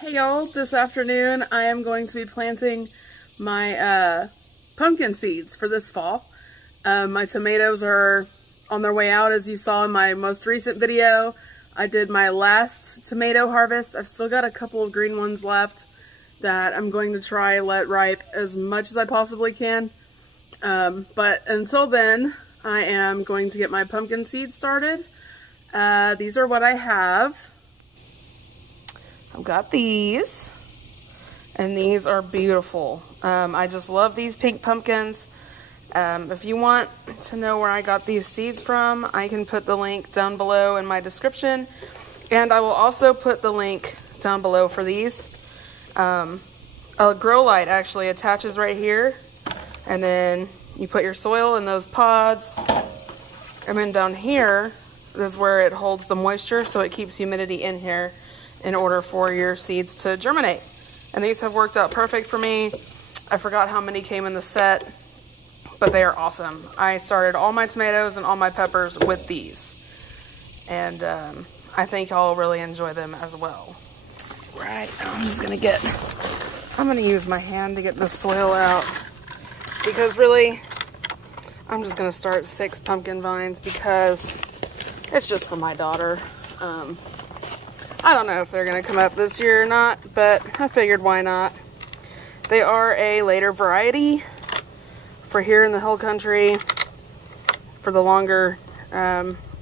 Hey y'all, this afternoon I am going to be planting my pumpkin seeds for this fall. My tomatoes are on their way out, as you saw in my most recent video. I did my last tomato harvest. I've still got a couple of green ones left that I'm going to try let ripe as much as I possibly can. But until then, I am going to get my pumpkin seeds started. These are what I have. I've got these, and these are beautiful. I just love these pink pumpkins. If you want to know where I got these seeds from, I can put the link down below in my description, and I will also put the link down below for these. A grow light actually attaches right here, and then you put your soil in those pods, and then down here is where it holds the moisture, so it keeps humidity in here in order for your seeds to germinate. And these have worked out perfect for me. I forgot how many came in the set, but they are awesome. I started all my tomatoes and all my peppers with these, and I think y'all really enjoy them as well. Right, I'm gonna use my hand to get the soil out, because really I'm just gonna start 6 pumpkin vines because it's just for my daughter. I don't know if they're gonna come up this year or not, but I figured why not. They are a later variety for here in the hill country for the longer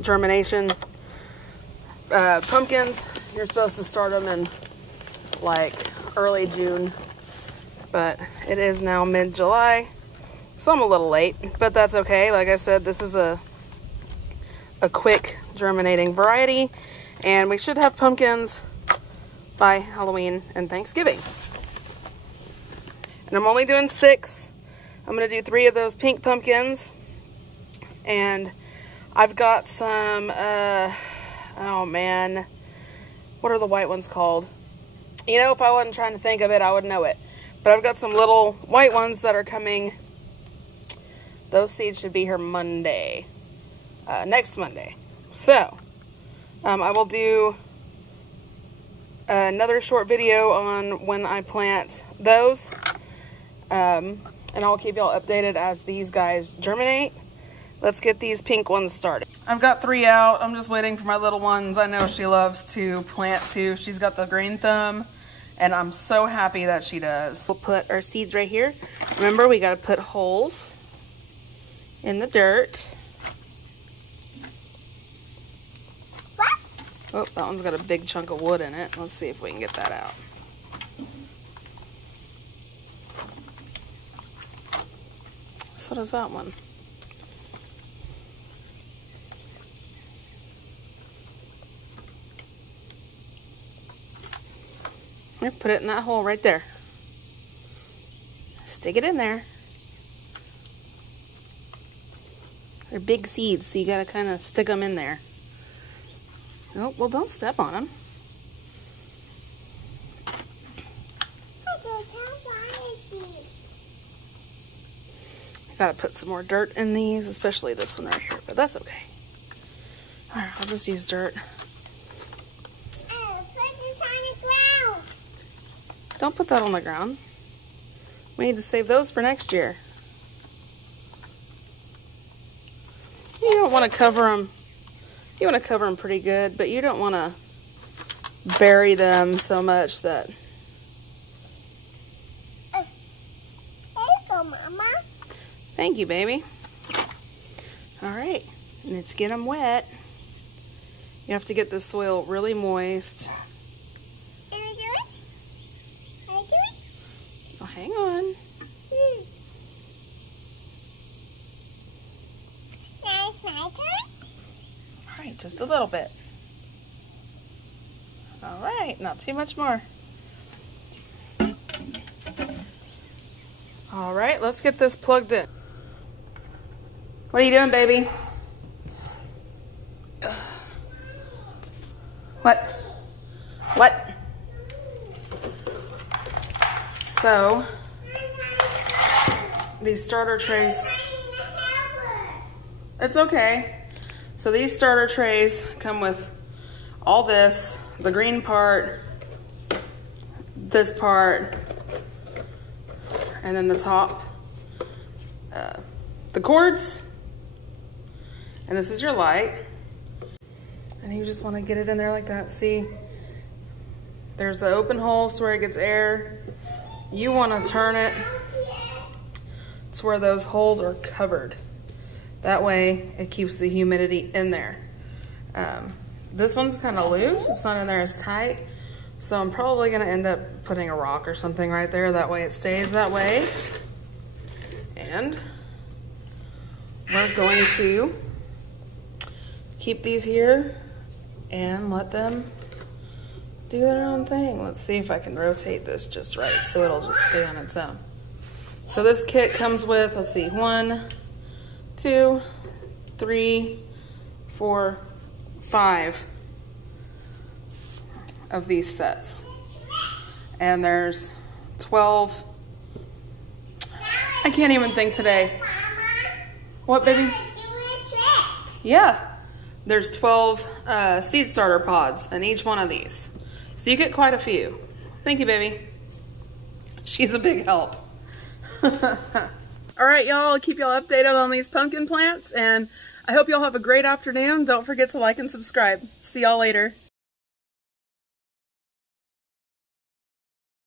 germination. Pumpkins, you're supposed to start them in like early June, but it is now mid-July, so I'm a little late, but that's okay. Like I said, this is a quick germinating variety, and we should have pumpkins by Halloween and Thanksgiving. And I'm only doing 6. I'm gonna do 3 of those pink pumpkins, and I've got some, oh man, what are the white ones called? You know, if I wasn't trying to think of it, I would know it. But I've got some little white ones that are coming. Those seeds should be here Monday, next Monday. So, I will do another short video on when I plant those, and I'll keep y'all updated as these guys germinate. Let's get these pink ones started. I've got 3 out. I'm just waiting for my little ones. I know she loves to plant too. She's got the green thumb, and I'm so happy that she does. We'll put our seeds right here. Remember, we gotta put holes in the dirt. Oh, that one's got a big chunk of wood in it. Let's see if we can get that out. So does that one. Here, put it in that hole right there. Stick it in there. They're big seeds, so you gotta kind of stick them in there. Oh, well, don't step on them. I gotta put some more dirt in these, especially this one right here, but that's okay. All right, I'll just use dirt. Put this on the ground. Don't put that on the ground. We need to save those for next year. You don't want to cover them. You want to cover them pretty good, but you don't want to bury them so much that... There you go, Mama. Thank you, baby. All right, let's get them wet. You have to get the soil really moist. Can I do it? Can I do it? Oh, hang on. Now it's my turn? All right, just a little bit. All right, not too much more. All right, let's get this plugged in. What are you doing, baby? What? What? So, these starter trays. It's okay. So these starter trays come with all this, the green part, this part, and then the top, the cords, and this is your light. And you just want to get it in there like that. See, there's the open hole so where it gets air. You want to turn it to where those holes are covered. That way it keeps the humidity in there. This one's kind of loose. It's not in there as tight. So I'm probably going to end up putting a rock or something right there. That way it stays that way. And we're going to keep these here and let them do their own thing. Let's see if I can rotate this just right so it'll just stay on its own. So this kit comes with, let's see, 1, 2, 3, 4, 5 of these sets. And there's 12. I can't even think today. What, baby? Yeah. There's 12 seed starter pods in each one of these. So you get quite a few. Thank you, baby. She's a big help. All right, y'all, I'll keep y'all updated on these pumpkin plants, and I hope y'all have a great afternoon. Don't forget to like and subscribe. See y'all later.